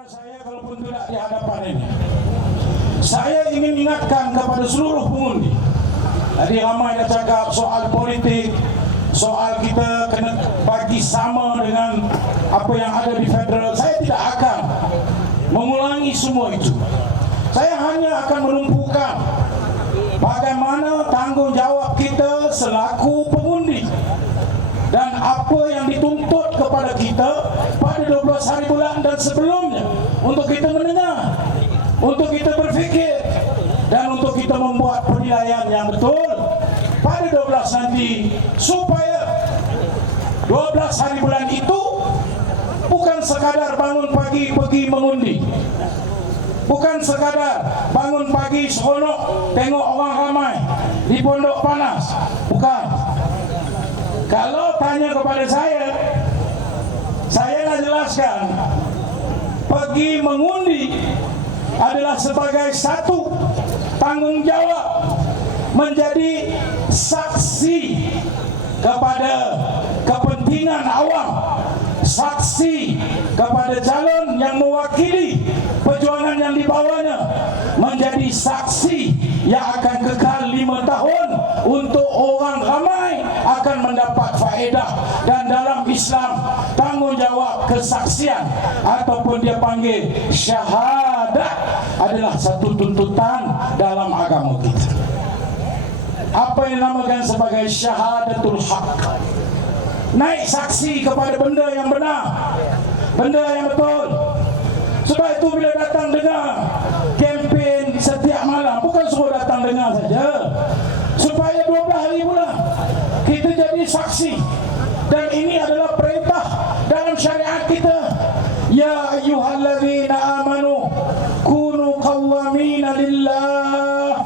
Suara saya kalaupun tidak di hadapan ini, saya ingin ingatkan kepada seluruh pengundi. Tadi ramai dah cakap soal politik, soal kita kena bagi sama dengan apa yang ada di federal. Saya tidak akan mengulangi semua itu. Saya hanya akan menumpukan bagaimana tanggungjawab kita selaku pengundi dan apa yang dituntut kepada kita pada 12 hari bulan dan sebelumnya, untuk kita mendengar, untuk kita berfikir, dan untuk kita membuat penilaian yang betul pada 12 nanti, supaya 12 hari bulan itu bukan sekadar bangun pagi pergi mengundi, bukan sekadar bangun pagi seronok tengok orang ramai di pondok panas, bukan. Kalau tanya kepada saya nak jelaskan, pergi mengundi adalah sebagai satu tanggungjawab menjadi saksi kepada kepentingan awam, saksi kepada calon yang mewakili perjuangan yang dibawanya, menjadi saksi yang akan kekal 5 tahun untuk orang ramai akan mendapat faedah. Dan dalam Islam, tanggungjawab kesaksian ataupun dia panggil syahadat adalah satu tuntutan dalam agama kita. Apa yang dinamakan sebagai syahadatul haq, naik saksi kepada benda yang benar, benda yang betul. Sebab itu bila datang dengar kempen setiap malam, bukan suruh datang dengar saja, supaya 12 hari bulan kita jadi saksi. Dan ini adalah perintah dalam syariat kita. Ya ayyuhalladzina amanu kunu qawwamina lillah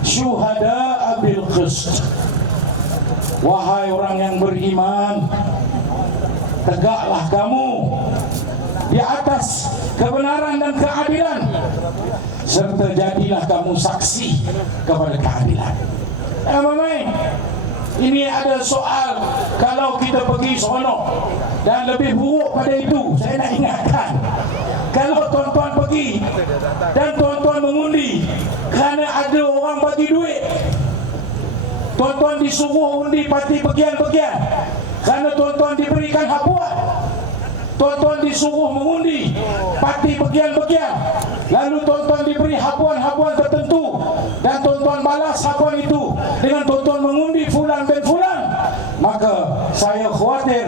syuhada'a bil qist. Wahai orang yang beriman, tegaklah kamu di atas kebenaran dan keadilan, serta jadilah kamu saksi kepada keadilan. Ini ada soal kalau kita pergi seronok, dan lebih buruk pada itu, saya nak ingatkan, kalau tuan-tuan pergi dan tuan-tuan mengundi kerana ada orang bagi duit, tuan-tuan disuruh undi parti bagian-bagian kerana tuan-tuan diberikan hak buat, tuan-tuan disuruh mengundi parti bagian-bagian, lalu tuan-tuan diberi hapuan-hapuan tertentu, dan tuan-tuan balas hapuan itu dengan tuan-tuan mengundi fulan dan fulan, maka saya khawatir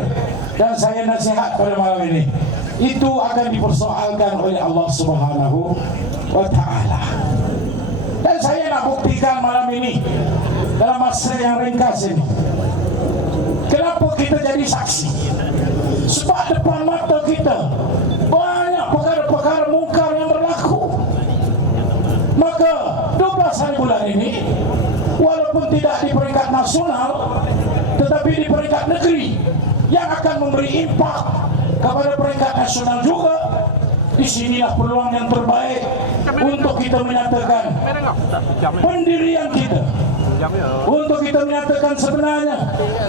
dan saya nasihat pada malam ini, itu akan dipersoalkan oleh Allah Subhanahu wa Ta'ala. Dan saya nak buktikan malam ini dalam masa yang ringkas ini, kenapa kita jadi saksi. Sebab depan mata kita banyak perkara-perkara mungkar yang berlaku. Maka 12 hari bulan ini, walaupun tidak di peringkat nasional, tetapi di peringkat negeri yang akan memberi impak kepada peringkat nasional juga, disinilah peluang yang terbaik untuk kita menyatakan pendirian kita, untuk kita menyatakan sebenarnya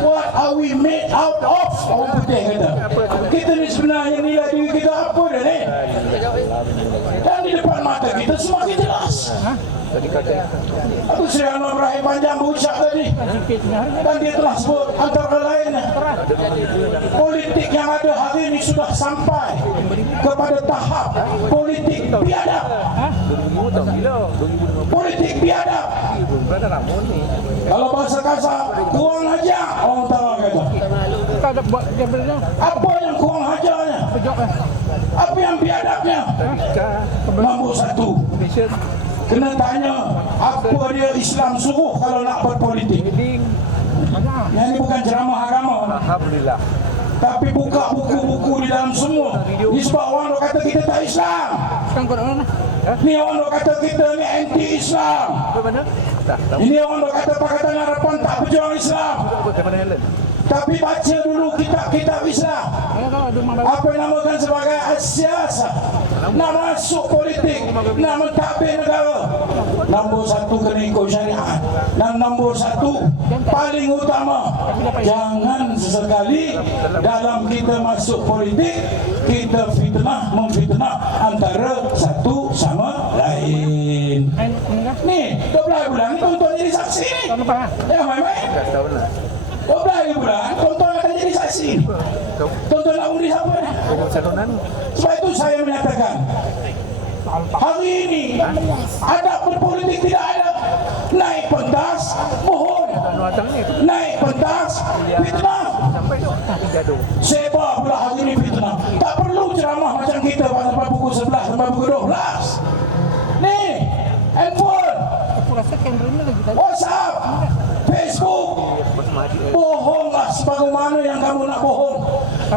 what are we made out of. Orang putih kata, kita ni sebenarnya nilai diri kita apa dah ni, dan di depan mata kita semakin jelas. Abu Sri Anwar Ibrahim panjang berucap tadi, dan dia telah sebut antara lainnya, politik yang ada hari ini sudah sampai kepada tahap politik biadab. Politik biadab, kalau bahasa kasar, kurang ajar. Orang tahu kata, apa yang kurang ajarnya, apa yang biadabnya. Nombor 1, kena tanya apa dia Islam suruh kalau nak berpolitik. Yang ini bukan ceramah agama, alhamdulillah, tapi buka buku-buku di dalam semua. Ini sebab orang dok kata kita tak Islam. Ni orang dok kata kita ni anti Islam. Ini orang dok kata Pakatan Harapan tak berjuang Islam. Tapi baca dulu kitab-kitab Islam, apa yang namakan sebagai as-siyasah, nak masuk politik, nak mentadbir negara. Nombor 1 kena ikut syariat, dan nombor 1 paling utama, jangan sesekali dalam kita masuk politik kita memfitnah antara Kepang. Ya main-main. 12 bulan, tonton akan jadi saksi. Tonton nak undi siapa ni? Sebab itu saya menyatakan, hari ini ada berpolitik tidak ada. Naik pentas, bohong. Naik pentas, fitnah. Sebar pula hari ini fitnah. Tak perlu ceramah macam kita sampai pukul 11 sampai pukul 12. Ni, handphone, WhatsApp, Facebook, bohonglah sebagaimana yang kamu nak bohong.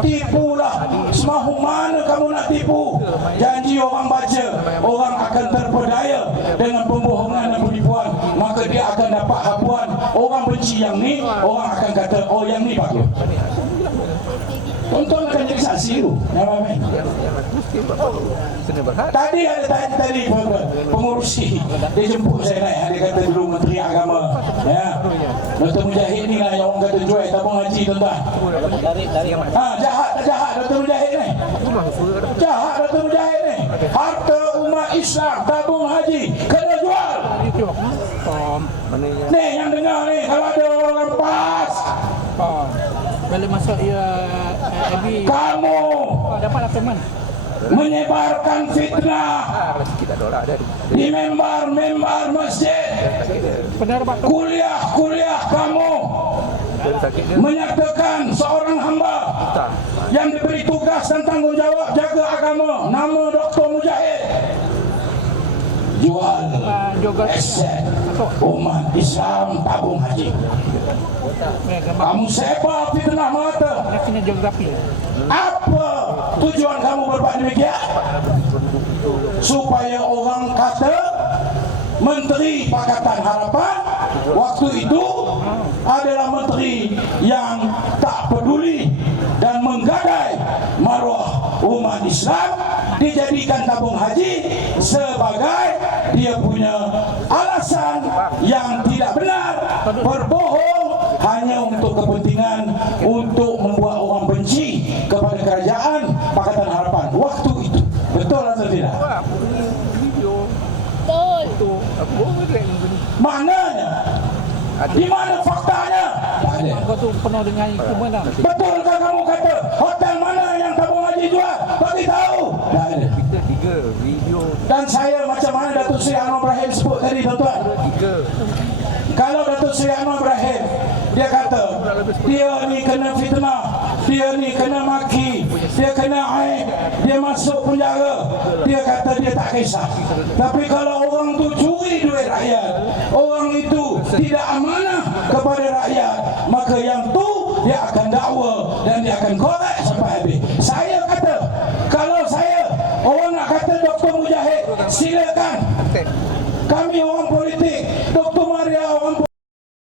Tipulah semahu mana kamu nak tipu. Janji orang baca, orang akan terpedaya dengan pembohongan dan penipuan. Maka dia akan dapat hapuan. Orang benci yang ni, orang akan kata, oh yang ni bagus. Tonton akan jadi saksi tu. Tadi ada tadi pengurusi dia jemput saya naik. Dia kata dulu Menteri Agama, ya, Dr. Mujahid ni lah yang orang kata jual tabung haji tuan-tuan. Jahat tak jahat Dr. Mujahid ni? Jahat Dr. Mujahid ni. Harta umat Islam tabung haji kena jual. Ni yang dengar ni, kalau ada orang pas Balik masuk kamu dapat apa man? menyebarkan fitnah di membar-membar masjid, kuliah kamu menyatakan seorang hamba yang diberi tugas dan tanggungjawab jaga agama, nama Dr. Mujahid, jual aset umat Islam tabung haji. Kamu sebar fitnah mata. Apa tujuan kamu berbuat demikian? Supaya orang kata Menteri Pakatan Harapan waktu itu adalah menteri yang tak peduli dan menggadai maruah umat Islam, dijadikan tabung haji sebagai dia punya alasan yang tidak benar, berbohong hanya untuk kepentingan untuk membuat orang benci kepada kerajaan Pakatan Harapan waktu itu. Betul atau tidak? Betul. Maknanya, di mana faktanya? Tak ada. Kau tu penuh dengan itu mana? Betulkah kamu kata hotel mana yang tabung haji jual? Bagi tahu. Tak ada. Tiga video. Dan saya macam mana Datuk Seri Anwar Ibrahim sebut tadi tuan-tuan. Kalau Datuk Seri Anwar Ibrahim dia kata dia ni kena fitnah, dia ni kena maki, dia kena aib, dia masuk penjara, dia kata dia tak kisah. Tapi kalau orang tu curi duit rakyat, orang itu tidak amanah kepada rakyat, maka yang tu dia akan dakwa dan dia akan korek sampai habis. Saya kata, kalau saya orang nak kata Dr. Mujahid, silakan. Kami orang politik, Dr. Maria orang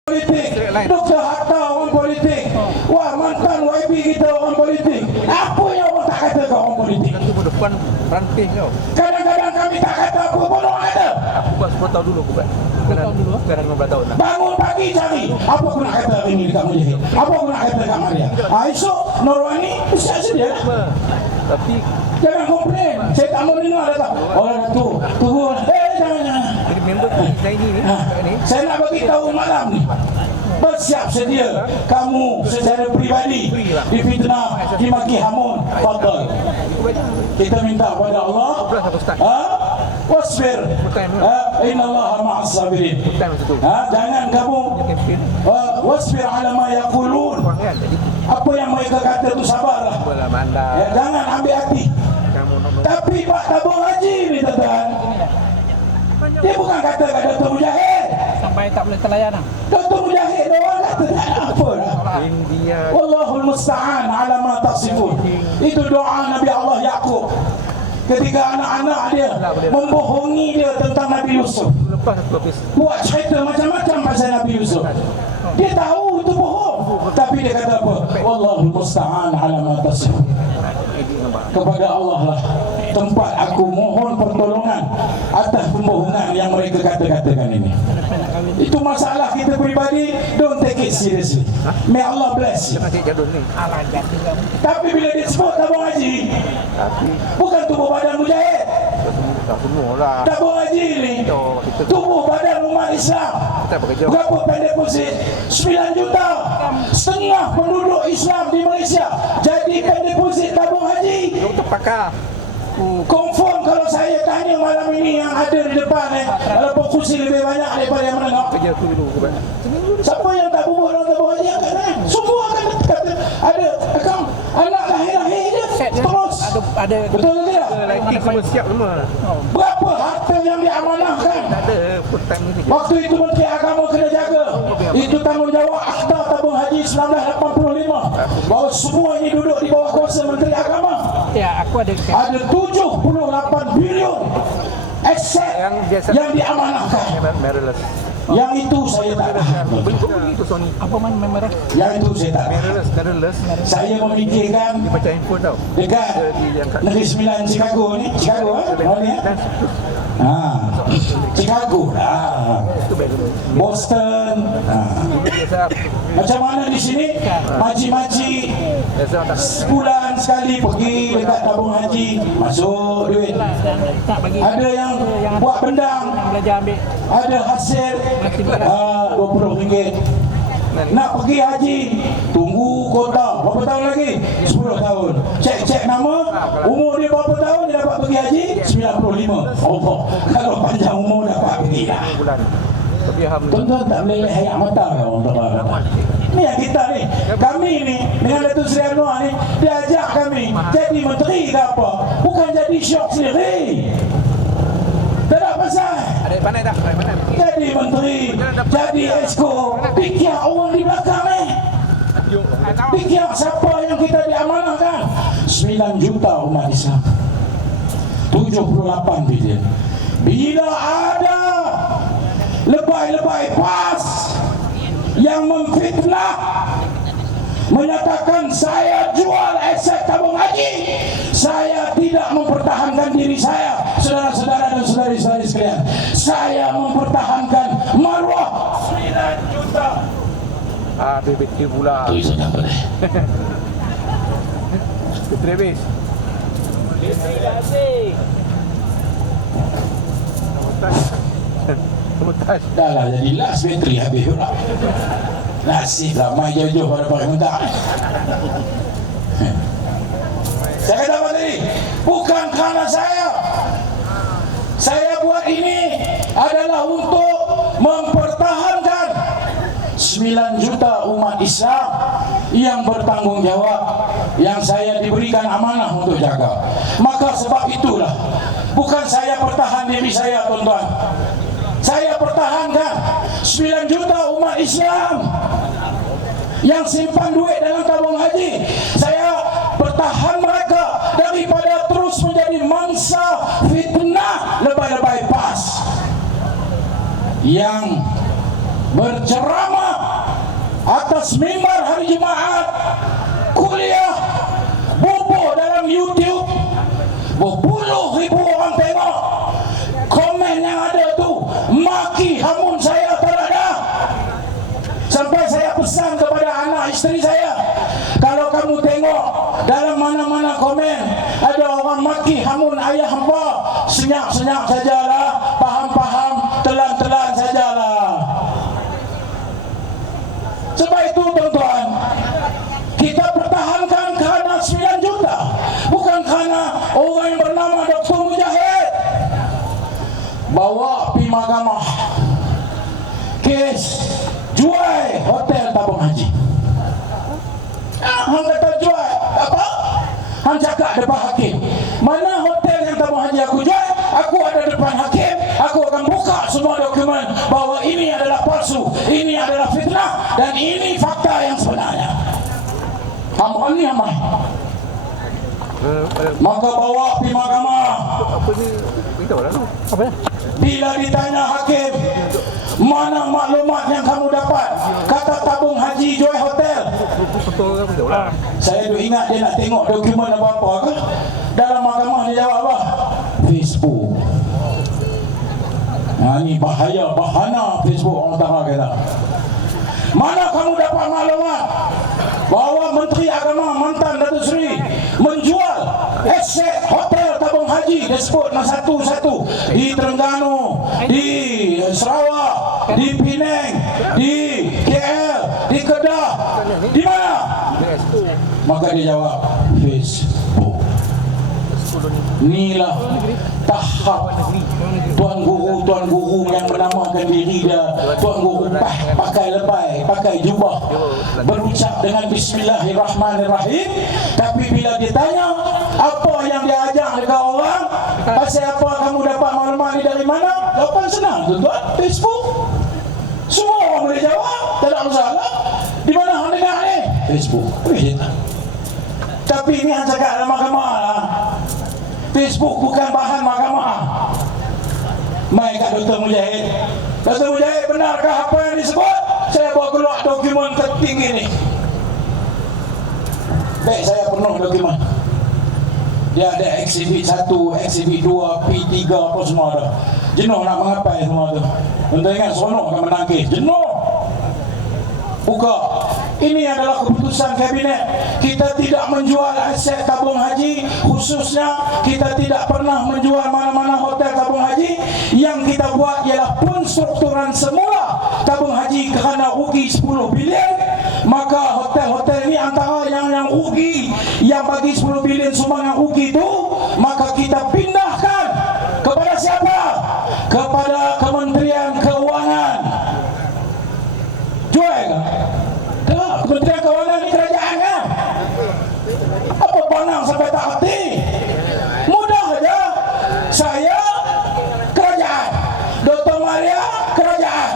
politik, Dr. Hatta orang politik, wah mantan YB kita orang politik. Apa yang orang tak kata ke orang politik? Nanti depan ranting kau. Kadang-kadang kami tak kata apa pun orang kata. Aku buat 10 tahun dulu aku buat. Sekarang 15 tahun lah. Bangun pagi cari apa aku nak kata hari ni dekat Mujahid, apa aku nak kata dekat Maria. Esok Norwani siap sedia lah. Tapi jangan komplain, saya tak mau dengar datang. Orang tu tunggu, jangan. jadi member saya ni Saya nak bagi tahu malam ni, bersiap sedia kamu secara peribadi difitnah, dimaki hamun. Fadal, kita minta kepada Allah, wasbir, innallaha ma'as sabirin. Jangan kamu wasbir ala ma yaqulun, apa yang mereka kata tu sabarlah, ya, jangan ambil hati. Tapi Pak tabung haji ni tuan-tuan, dia bukan kata kat Dr. Mujahid Sampai tak boleh terlayan. Dr. Mujahid orang kata tak ada apa lah. India. Wallahul musta'an ala ma tasifun. Itu doa Nabi Allah Yaqub ketika anak-anak dia membohongi dia tentang Nabi Yusuf, Lepas aku habis buat cerita macam-macam pasal Nabi Yusuf. Dia tahu itu bohong, tapi dia kata apa? Wallahul musta'an ala ma tasifun. Kepada Allah lah tempat aku mohon pertolongan atas pembohongan yang mereka kata-katakan ini. Itu masalah kita peribadi. Don't take it seriously. May Allah bless you. Cik Jadul ni. Tapi bila dia sebut tabung haji, bukan tubuh badan Mujahid, Semualah. Tabung haji ni tubuh badan umat Islam. Kita bekerja. Berapa deposit? 9 juta. Setengah penduduk Islam di Malaysia jadikan deposit tabung haji. Untuk pakar. Confirm kalau saya tanya malam ini yang ada di depan walaupun kursi lebih banyak daripada yang menengah. Kerja tu dulu ke, Pak? Siapa yang tak bubur dalam tabung haji angkat tangan. Semua akan ada akaun anak lahir-lahir je. Terus. Ada Betul ke tidak? Lighting semua siap semua. Berapa harta yang diamanahkan? Tak ada pun time ni. Waktu itu Menteri Agama kena jaga. Itu tanggungjawab Akta Tabung Haji 1985. Bahawa semua ini duduk di bawah kuasa Menteri Agama. Ya, aku ada Ada 78 bilion aset Yang biasa yang diamanahkan. Mirrorless. Yang itu saya tak tahan. Begitu Sony. apa man merah. Yang itu saya tak tahan. Mirrorless. Saya memikirkan Dia macam handphone tau. dekat Negeri Sembilan Chicago ni. Chicago Mana ni? Chicago lah. Itu baik dulu. Boston. Biasa. Macam mana di sini? Makcik-makcik Biasa tak. sebulan sekali pergi dekat tabung haji, masuk duit. Tak bagi Ada yang buat bendang, yang belajar ambil. ada hasil RM20. Nak pergi haji, tunggu kota. Berapa tahun lagi? 10 tahun. Cek-cek nama, umur dia berapa tahun dia dapat pergi haji? 95. Oh, kalau panjang umur dapat pergi lah. Bulan. Tapi alhamdulillah. Tuan-tuan tak boleh hayat mata kau untuk kata. Ni yang kita ni, kami ni dengan Datuk Seri Anwar ni, dia ajak kami jadi menteri ke apa, bukan jadi syok sendiri. Tak ada pasal. Ada pandai dah. Pandai. Jadi menteri, jadi exco, fikir orang di belakang ni. Fikir siapa yang kita diamanahkan. 9 juta umat Islam, 78 bilion. Bila ada lebay-lebay PAS yang memfitnah, menyatakan saya jual aset tabung haji, saya tidak mempertahankan diri saya, saudara-saudara dan saudari-saudari sekalian, saya mempertahankan maruah 9 juta. BBQ pula. Itu saja boleh. Bateri habis. Mutas. Dah lah jadi last bateri habis pula. Nasib lah main jauh-jauh pada pakai muntah. Saya kata apa tadi? Bukan kerana saya buat ini adalah untuk mempertahankan 9 juta umat Islam yang bertanggungjawab, yang saya diberikan amanah untuk jaga. Maka sebab itulah, bukan saya pertahan diri saya, tuan-tuan. Saya pertahankan 9 juta umat Islam yang simpan duit dalam tabung haji. Saya pertahan mereka daripada terus menjadi mangsa fitnah lebay-lebay PAS yang berceramah atas mimbar hari Jumaat, kuliah, bobo dalam YouTube, berpuluh ribu orang tengok. Komen yang ada tu maki hamun saya tak ada. Sampai saya pesan kepada anak isteri saya, kalau kamu tengok dalam mana-mana komen ada orang maki hamun ayah hamba, senyap-senyap sajalah, faham-faham, telan-telan sajalah. Sebab itu tuan-tuan, kita pertahankan kerana 9 juta, bukan kerana orang yang bernama Dr. Mujahid bawa pergi mahkamah kes jual hotel tabung haji. Hang kata jual apa? Hang cakap depan hakim, mana hotel yang tabung haji aku jual? Aku ada depan hakim, aku akan buka semua dokumen bahawa ini adalah palsu, ini adalah fitnah, dan ini fakta yang sebenarnya. Hang ni amai. Maka bawa pergi mahkamah. Apa ni? Beritahu lah tu. Apa ya? Bila ditanya hakim, mana maklumat yang kamu dapat? Kata tabung haji jual hotel. Betul ke beritahu lah. Saya duk ingat dia nak tengok dokumen apa-apa ke? Dalam mahkamah dia jawab apa? Facebook. Nah, ni bahaya, bahana Facebook orang Utara kata. Mana kamu dapat maklumat bahawa Menteri Agama mantan Datuk Seri menjual aset hotel tabung tabung haji dia sebut satu-satu di Terengganu, di Sarawak, di Penang, di KL, di Kedah, di mana? Maka dia jawab Facebook. Inilah tahap tuan guru yang menamakan diri dia tuan guru pakai lebay, pakai jubah, berucap dengan Bismillahirrahmanirrahim. Tapi bila ditanya apa yang dia ajar dekat orang, pasal apa kamu dapat maklumat ni dari mana, jawapan senang tuan, Facebook. Semua orang boleh jawab, tak ada masalah. Di mana hang dengar ni? Facebook. Tapi ini hang cakap dalam mahkamah lah. Facebook bukan bahan mahkamah. Mai kat Dr. Mujahid. Dr. Mujahid, benarkah apa yang disebut? Saya bawa keluar dokumen tertinggi ni. Baik, saya penuh dokumen. Dia ada eksibit 1, eksibit 2, P3 apa semua ada. Jenuh nak mengapai semua tu. Untuk ingat seronok akan menangkis. Jenuh. Buka. Ini adalah keputusan kabinet. Kita tidak menjual aset tabung haji, khususnya kita tidak pernah menjual mana-mana hotel tabung haji. Yang kita buat ialah penstrukturan semula tabung haji kerana rugi 10 bilion. Maka hotel-hotel ini antara yang rugi, yang bagi 10 bilion sumbang yang rugi itu, maka kita pindahkan kepada siapa? Kepada Kementerian Keuangan. Jual ke? Kementerian Keuangan ni kerajaan kan? Apa panang sampai tak hati? Mudah saja. Saya kerajaan, Dr. Maria kerajaan.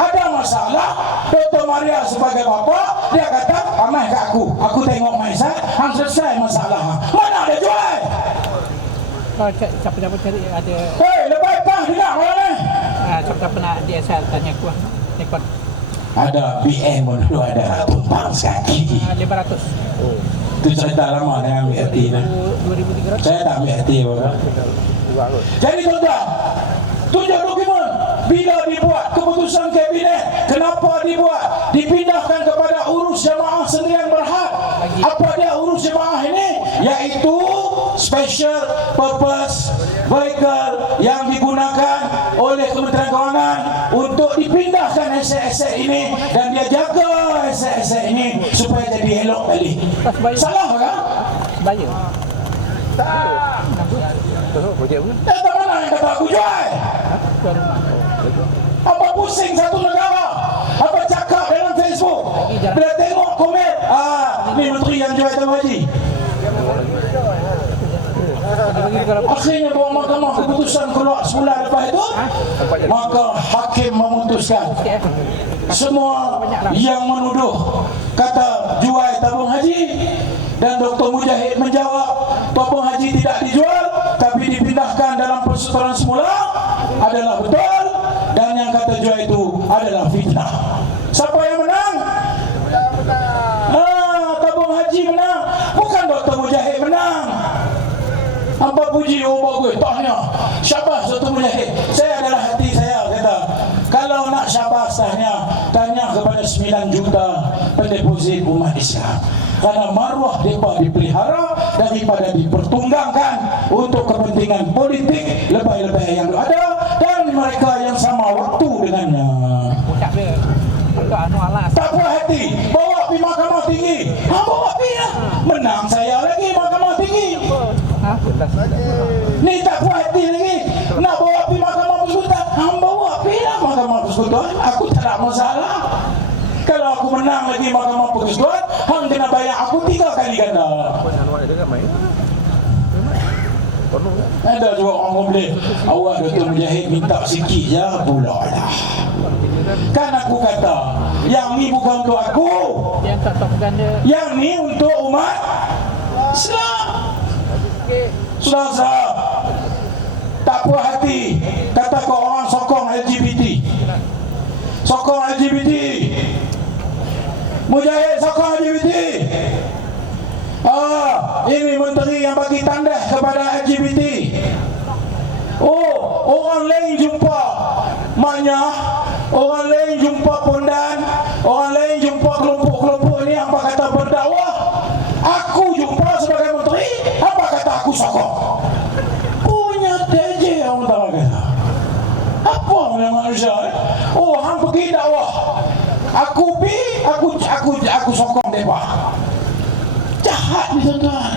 Ada masalah, Dr. Maria sebagai bapa, dia kata amai ke aku tengok Maisa, hang selesai masalah. Mana ada jual? Kalau siapa-siapa cari ada Hei, lepas pang dengar orang ni. siapa-siapa nak DSL tanya aku rekod Ada BM pun tu ada tumpang sekaki. 500. Itu cerita lama dengan BRT ni. 2300. Saya tak BRT pun. Jadi tuan-tuan, tunjuk dokumen. Bila dibuat keputusan kabinet, kenapa dibuat? Dipindahkan kepada urus jemaah sendirian berhad. Apa dia urus jemaah ini? Iaitu special purpose vehicle yang digunakan oleh Kementerian Keuangan untuk dipindahkan aset-aset ini, dan dia jaga aset-aset ini supaya jadi elok balik. Salah kan? Sebaya. Projek apa? Tak mana yang kata aku jual? Apa pusing satu negara? Apa cakap dalam Facebook? Bila tengok komen, ni menteri yang jual tabung haji. Akhirnya bawa mahkamah keputusan keluar sebulan lepas itu, maka hakim memutuskan semua yang menuduh kata jual tabung haji, dan Dr. Mujahid menjawab tabung haji tidak dijual tapi dipindahkan dalam persetujuan semula adalah betul, dan yang kata jual itu adalah fitnah. Siapa yang menang? Tabung haji menang, bukan Dr. Mujahid menang. Apa puji bagus, tahniah, syabas Dr. Mujahid. Saya adalah hati saya kata, kalau nak syabas tahniah, tanya kepada 9 juta pendeposit umat Islam. Karena maruah mereka dipelihara daripada dipertunggangkan untuk kepentingan politik lebay-lebay yang ada, dan mereka yang sama waktu dengannya. Ucap dia. Untuk anu alas. Tak puas hati, bawa pergi mahkamah tinggi. Bawa pergi lah. Menang saya lagi mahkamah tinggi. Ni tak puas hati lagi, nak bawa pergi mahkamah persekutuan. Bawa pergi lah mahkamah persekutuan. Aku tak ada masalah. Kalau aku menang lagi mahkamah persekutuan, hang kena bayar aku 3 kali ganda. Ada juga orang komplain, awak Dr. Mujahid minta sikit je pula lah. Kan aku kata, yang ni bukan untuk aku, Yang tak propaganda. yang ni untuk umat Islam. Saudara, tak puas hati kata kau orang sokong LGBT. Sokong LGBT. Mujahid sokong LGBT. Ini menteri yang bagi tanda kepada LGBT. Orang lain jumpa maknya, orang lain jumpa pondan, orang lain jumpa kelompok-kelompok ini apa kata berdakwah. Aku jumpa sebagai menteri, apa kata aku sokong. sokong dengan manusia. Oh, hang pergi dakwah. Aku sokong depa. Jahat ni tuan-tuan.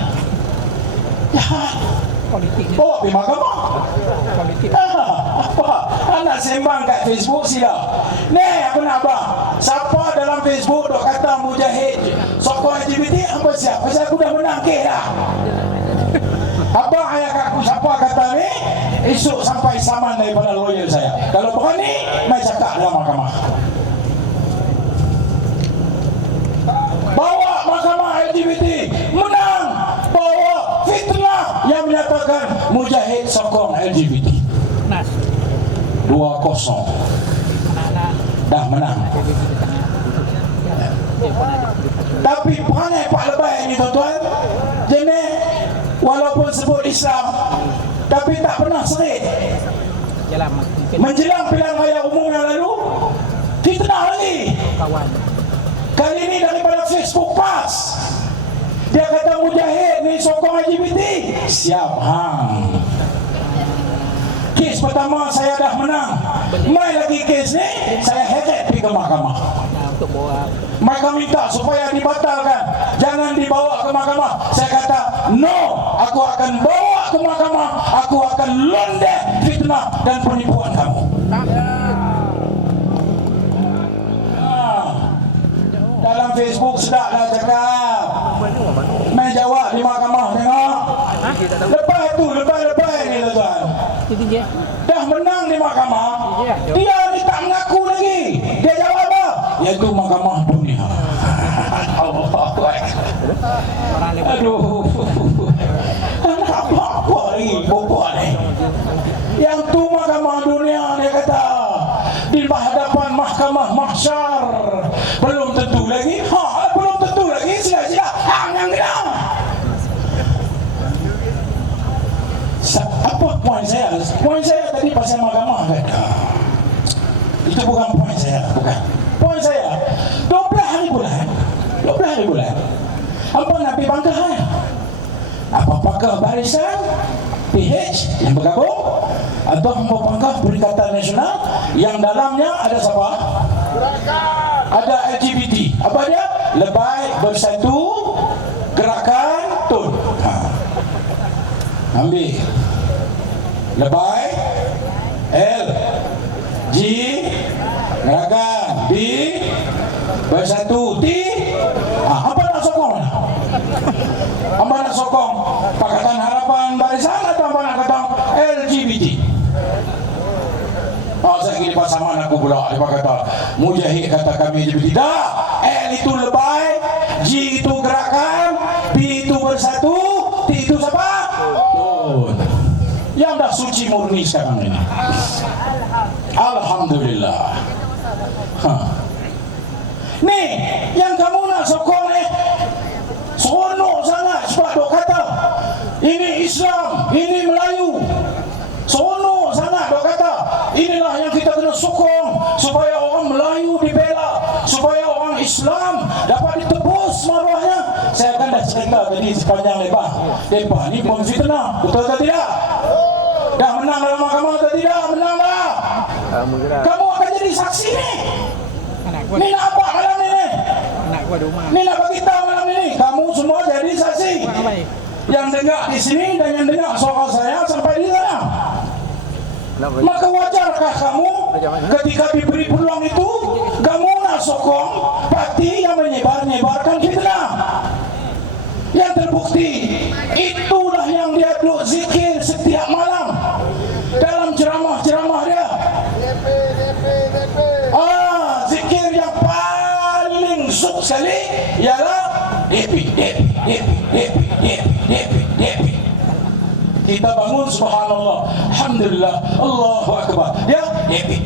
Jahat. Politik ni. Bawa pergi mahkamah. Politik. Apa? Anak sembang kat Facebook sila. Ni apa nak abang? Siapa dalam Facebook dok kata mujahid sokong LGBT apa siap? Pasal aku dah menang kes dah. Abang ayah aku siapa kata ni? Esok sampai saman daripada lawyer saya. Kalau berani, mai cakap dalam mahkamah. Bawa mahkamah LGBT menang. Bawa fitnah yang menyatakan mujahid sokong LGBT. Nas. 2-0 Anak-anak. dah menang. Dia pun ada. Tapi pandai Pak Lebay ni tuan-tuan. Jenis walaupun sebut Islam tapi tak pernah serit. Yalah mungkin Menjelang pilihan raya umum yang lalu, fitnah lagi. kawan. Kali ini daripada Facebook PAS. Dia kata mujahid ni sokong LGBT. Siap hang. Kes pertama saya dah menang. Mai lagi kes ni saya heret pergi ke mahkamah. Nah, untuk bawa Mereka minta supaya dibatalkan. Jangan dibawa ke mahkamah. Saya kata no. Aku akan bawa ke mahkamah. Aku akan londeh fitnah dan penipuan kamu. Dalam Facebook sedaplah cakap. Main jawab di mahkamah tengok. Lepas tu, lepas ni tuan. jadi dia. Dah menang di mahkamah. Dia ni tak mengaku lagi. Dia jawab apa? Iaitu mahkamah dunia. Allah. Orang lepas. Aduh. Anak apa lagi bobot ni. Yang tu mahkamah dunia dia kata. Di hadapan mahkamah mahsyar. Belum tentu lagi. Belum tentu lagi. Sila-sila. Hang yang kena. Apa poin saya? Poin saya tadi pasal mahkamah kata. Itu bukan poin saya, bukan. Poin saya 12 hari bulan. Apa nak pergi pangkalan? Apa pakar barisan PH yang bergabung atau pangkah Perikatan Nasional yang dalamnya ada siapa? Ada LGBT. Apa dia? Lebay Bersatu Gerakan Tun. Ambil Lebay L G Gerakan B Bersatu T. Apa nak sokong? Apa nak sokong Pakatan Harapan Barisan atau apa nak kata LGBT? Saya kira pasangan aku pula. Dia kata mujahid kata kami LGBT. Dah. L itu Lebay, G itu Gerakan, B itu Bersatu, T itu siapa? Tun. Yang dah suci murni sekarang ini. Alhamdulillah. Ni yang kamu nak sokong ni seronok sangat sebab dok kata ini Islam, ini Melayu. Seronok sangat dok kata inilah yang kita kena sokong supaya orang Melayu dibela, supaya orang Islam dapat ditebus maruahnya. Saya akan dah cerita tadi sepanjang lebar. Depa ni pun fitnah, betul atau tidak? Dah menang dalam mahkamah atau tidak? Menang dah. Kamu akan jadi saksi ni. Anak gua. Ni nak apa malam ni? Anak gua di rumah. Ni nak bagi tahu malam ni. Kamu semua jadi saksi. Orang baik. Yang dengar di sini dan yang dengar suara saya sampai di sana. Maka wajarkah kamu ketika diberi peluang itu kamu nak sokong parti yang menyebarkan fitnah? Yang terbukti itulah yang dia duk zikir setiap malam dalam ceramah-ceramah dia. Zikir yang paling syuk sekali ialah DP. Kita bangun subhanallah, alhamdulillah, Allahu akbar. Ya, DP.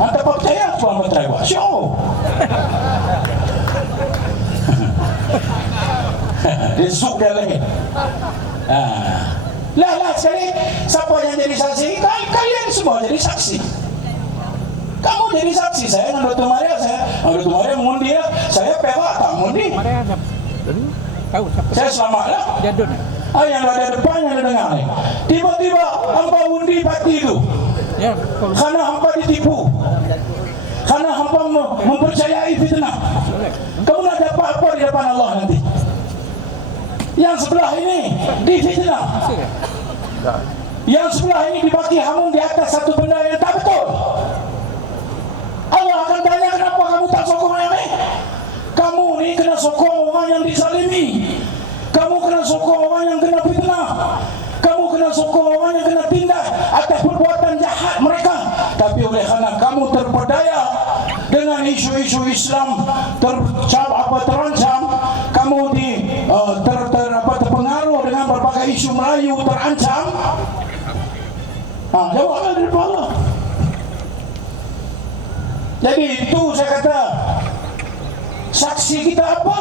Anda percaya tuan menteri buat show? Dia zuk dia lagi. Lah sekali siapa yang jadi saksi? Kalian semua jadi saksi. Kamu jadi saksi. Saya dengan Dr. Maria, Dr. Maria mengundi ya. Saya perak tak mengundi. Maria siapa? Tahu siapa? Saya selamatlah. Dia Dun. yang ada depannya ada dengar ni. Tiba-tiba hampa undi parti itu. Ya, kalau Karena hampa ditipu. Karena hampa mempercayai fitnah. Kamu nak dapat apa di depan Allah nanti? Yang sebelah ini difitnah. Yang sebelah ini dibagi hamun di atas satu benda yang tak betul. Allah akan tanya, kenapa kamu tak sokong yang ini? Kamu ni kena sokong orang yang dizalimi. Kamu kena sokong orang yang kena fitnah. Kamu kena sokong orang yang kena tindak atas perbuatan jahat mereka. Tapi oleh kerana kamu terpedaya dengan isu-isu Islam terancam, kamu terpengaruh dengan berbagai isu Melayu terancam. Jawablah dari Allah. Jadi itu saya kata, saksi kita apa?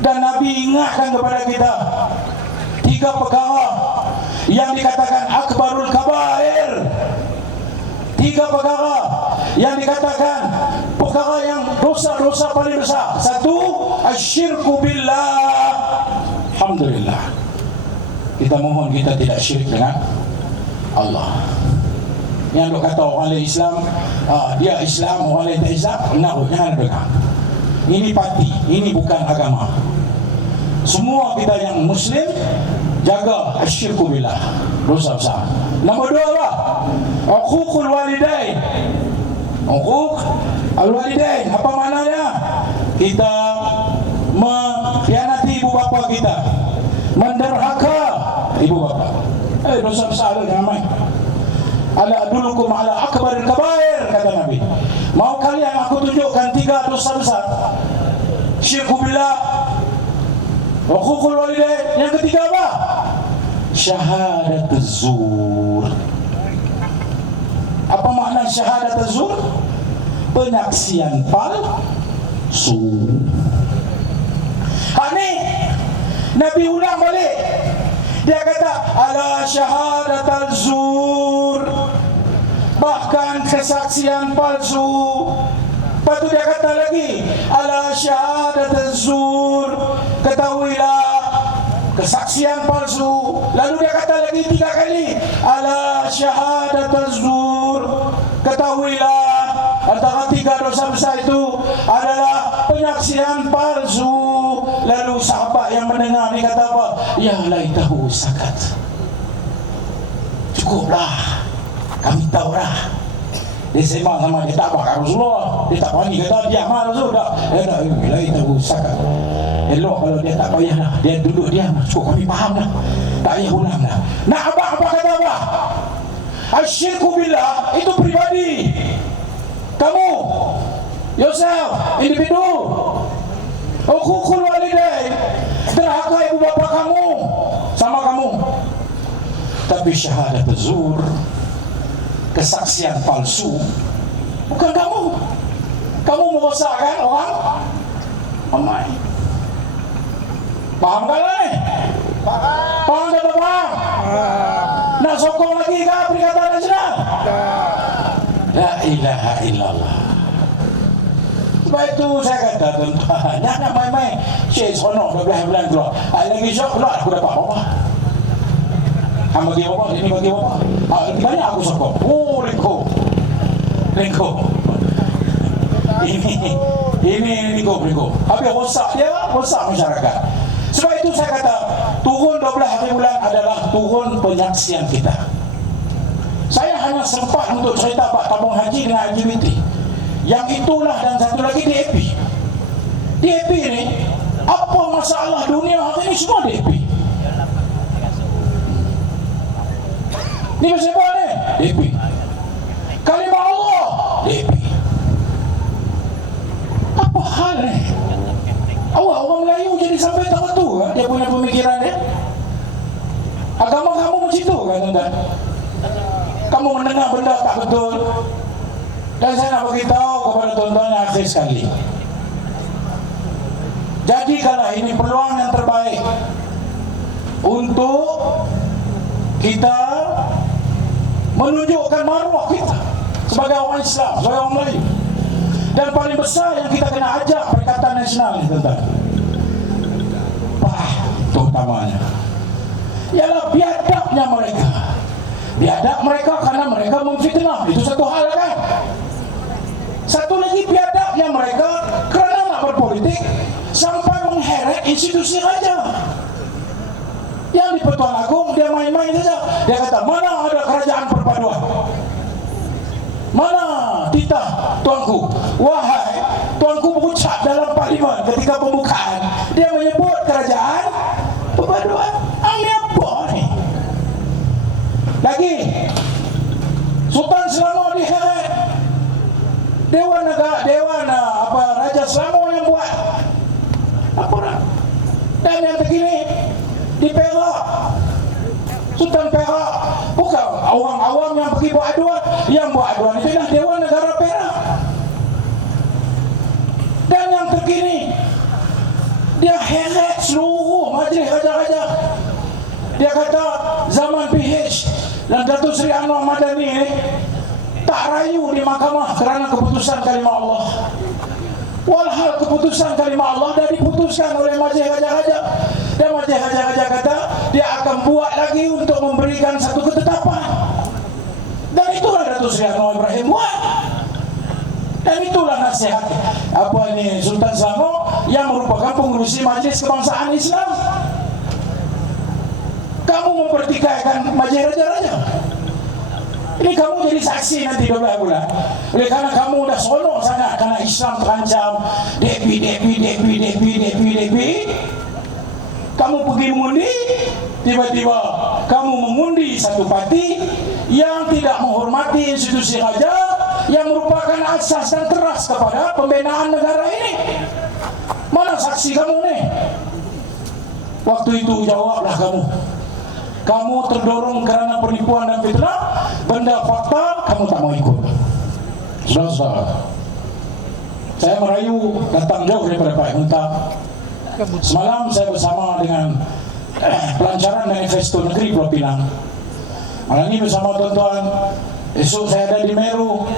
Dan Nabi ingatkan kepada kita 3 perkara yang dikatakan akbarul kabair. 3 perkara yang dikatakan perkara yang dosa-dosa paling besar. 1, asyirku billah. Alhamdulillah, kita mohon kita tidak syirik dengan Allah. Yang dok kata orang lain Islam, dia Islam, orang lain tak Islam, jangan dengar. Ini parti, ini bukan agama. Semua kita yang Muslim jaga asyirku billah, dosa besar. Nombor 2 apa? Uququl walidain. Uquq al-walidain, apa maknanya? Kita mengkhianati ibu bapa kita, menderhaka ibu bapa. Dosa besar tu, jangan main. Ala adulukum ala akbaril kabair, kata Nabi. Mau kalian aku tunjukkan 3 dosa besar? Syirku billah, uququl walidain. Yang ketiga apa? Syahadatuz zur. Apa makna syahadatuz zur? Penyaksian palsu. Ni Nabi ulang balik. Dia kata ala syahadatuz zur, bahkan kesaksian palsu. Lepas tu dia kata lagi ala syahadatuz zur, ketahuilah kesaksian palsu. Lalu dia kata lagi 3 kali ala syahadatuz zur, ketahuilah antara 3 dosa besar itu adalah penyaksian palsu. Lalu sahabat yang mendengar ni kata apa? Ya laitahu sakat. Cukuplah, kami tahu dah. Dia sembang sama dia tak bakar Rasulullah. Dia tak berani kata diam Rasulullah. Dia dah laitahu sakat. Elok kalau dia tak payah lah, dia duduk diam. Cukup, kami faham lah, tak payah ulang lah. Nak apa kata apa? Asyirku billah itu pribadi. Kamu, yourself, individu. Uququl walidain, derhaka ibu bapa kamu sama kamu. Tapi syahadatuz zur, kesaksian palsu, bukan kamu. Kamu merosakkan orang ramai. Faham kan ni? Faham tak faham? Nak sokong lagi ke Perikatan Nasional? La ilaha illallah. Sebab itu saya kata tuan-tuan, jangan main-main. Syekh seronok 12 bulan keluar. Lagi syok keluar aku dapat apa? Hang bagi apa? Ini bagi apa? Banyak aku sokong. Oh, lengkau. Ini lengkau. Habis rosak dia, rosak masyarakat. Sebab itu saya kata, turun 12 hari bulan adalah turun penyaksian kita. Saya hanya sempat untuk cerita bab tabung haji dengan LGBT. Yang itulah, dan satu lagi DAP. DAP ni, apa masalah dunia hari ini semua DAP. Ni pasal apa ni? DAP. Kalimah Allah, DAP. Apa hal ni? Awak orang Melayu jadi sampai tak betul kan dia punya pemikiran dia? Agama kamu macam tu kan tuan-tuan? Kamu mendengar benda tak betul. Dan saya nak beritahu kepada tuan-tuan yang akhir sekali, jadikanlah ini peluang yang terbaik untuk kita menunjukkan maruah kita sebagai orang Islam, sebagai orang Melayu. Dan paling besar yang kita kena ajak Perikatan Nasional ni tuan-tuan, terutamanya biadabnya mereka. Biadab mereka karena mereka memfitnah, itu satu hal kan. Satu lagi biadabnya mereka kerana nak berpolitik sampai mengheret institusi raja. Yang di Pertuan Agong dia main-main saja. Dia kata, mana ada kerajaan perpaduan? Mana titah tuanku? Wahai, tuanku berucap dalam parlimen ketika pembukaan, dia menyebut kerajaan perpaduan. Ini apa ni? Lagi, Sultan Selangor diheret. Dewan Raja Selangor yang buat. Apa nak? Dan yang terkini di Perak, Sultan Perak, bukan awam-awam yang pergi buat aduan. Yang buat aduan itu dah Dewan Negara Perak. Dan yang terkini, dia heret seluruh majlis raja-raja. Dia kata zaman PH dan Datuk Seri Anwar Madani ni tak rayu di mahkamah kerana keputusan kalimah Allah. Walhal keputusan kalimah Allah dah diputuskan oleh majlis raja-raja. Dan majlis raja-raja kata dia akan buat lagi untuk memberikan satu ketetapan. Dan itulah Datuk Seri Anwar Ibrahim buat. Dan itulah nasihat Sultan Selangor yang merupakan pengurusi Majlis Kebangsaan Islam. Kamu mempertikaikan majlis raja-raja. Ini kamu jadi saksi nanti 12 bulan. Oleh karena kamu dah seronok sangat karena Islam terancam, DP. Kamu pergi mengundi, tiba-tiba kamu mengundi satu parti yang tidak menghormati institusi raja yang merupakan asas dan teras kepada pembinaan negara ini. Mana saksi kamu ni? Waktu itu jawablah kamu. Kamu terdorong kerana penipuan dan fitnah, benda fakta kamu tak mau ikut. Saudara-saudara, saya merayu datang jauh daripada Pak Muntah. Semalam saya bersama dengan pelancaran manifesto negeri Pulau Pinang. Malam ini bersama tuan-tuan. Esok saya ada di Meru,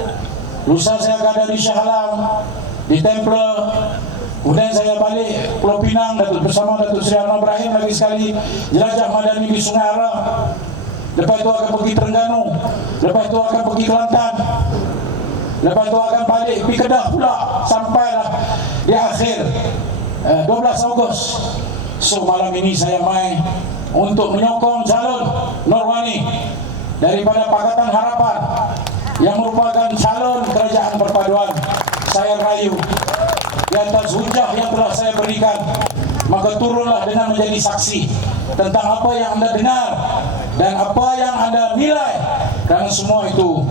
lusa saya akan ada di Shah Alam, di Temple. Kemudian saya balik Pulau Pinang bersama Datuk Seri Anwar Ibrahim lagi sekali jelajah madani di Sungai Arah. Lepas itu akan pergi Terengganu, lepas itu akan pergi Kelantan, lepas itu akan balik pergi Kedah pula sampailah di akhir 12 Ogos. So malam ini saya main untuk menyokong calon Norwani daripada Pakatan Harapan yang merupakan calon kerajaan perpaduan. Saya rayu di atas hujah yang telah saya berikan, maka turunlah dengan menjadi saksi tentang apa yang anda dengar dan apa yang anda nilai, kerana semua itu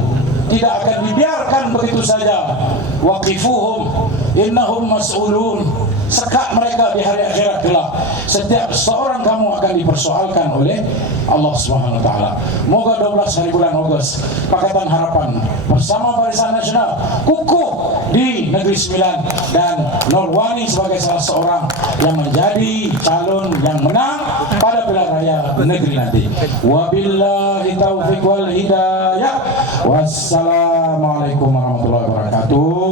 tidak akan dibiarkan begitu saja. Waqifuhum innahum mas'ulun. Sekat mereka di hari akhirat kelak. Setiap seorang kamu akan dipersoalkan oleh Allah Subhanahu wa taala. Moga 12 hari bulan Ogos Pakatan Harapan bersama Barisan Nasional kukuh di Negeri Sembilan dan Norwani sebagai salah seorang yang menjadi calon yang menang pada pilihan raya negeri nanti. Wabillahi taufiq wal hidayah. Wassalamualaikum warahmatullahi wabarakatuh.